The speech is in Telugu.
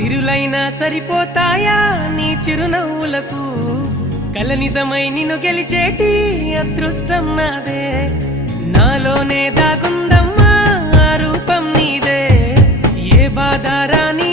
సిరులైనా సరిపోతాయా నీ చిరునవ్వులకు కల నిజమై నిన్ను గెలిచేటి అదృష్టం నాదే నాలోనే దాగుందమ్మా ఆ రూపం నీదే ఏ బాధ రాని